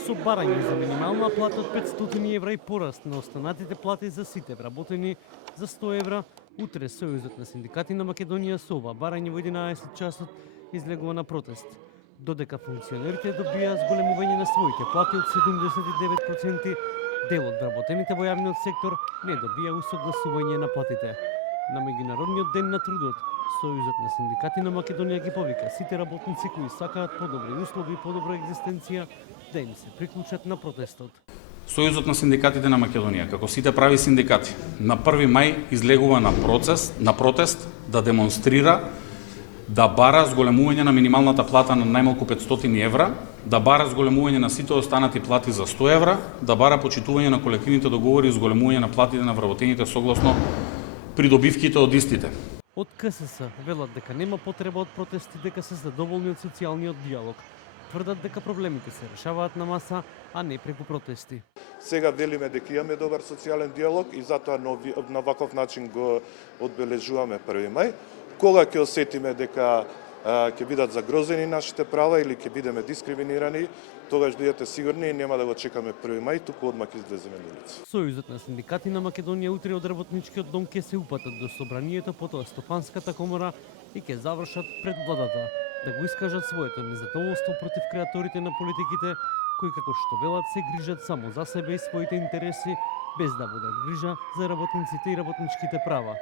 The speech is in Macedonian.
Со барање за минимална плата од 500 евра и пораст на останатите плати за сите вработени за 100 евра, утре Сојузот на синдикати на Македонија со ова барање во 11 часот излегува на протест. Додека функционерите добија зголемување на своите плати од 79%, дел од вработените во јавниот сектор не добија усогласување на платите. На Меѓународниот ден на трудот, Сојузот на синдикати на Македонија ги повика сите работници кои сакаат подобри услови и подобра egzistenција да им се приклучат на протестот. Сојузот на синдикатите на Македонија, како сите прави синдикати, на 1 мај излегува на протест да демонстрира, да бара зголемување на минималната плата на најмалку 500 евра, да бара зголемување на сите останати плати за 100 евра, да бара почитување на колективните договори и зголемување на платите на вработените согласно придобивките од истите. Од КСС велат дека нема потреба од протести, дека се задоволни од социјалниот диалог. Тврдат дека проблемите се решаваат на маса, а не преку протести. Сега велиме дека имаме добар социјален диалог и затоа на ваков начин го одбележуваме 1 мај. Кога ќе осетиме дека ќе бидат загрозени нашите права или ќе бидеме дискриминирани, тогаш бидете сигурни нема да го чекаме 1 мај, туку одма ќе излеземе на улица. Сојузот на синдикати на Македонија утре од работничкиот дом ќе се упатат до собранието, потоа Стопанската комора и ќе завршат пред владата, да го искажат своето незадоволство против креаторите на политиките, кои како што велат се грижат само за себе и своите интереси, без да водат грижа за работниците и работничките права.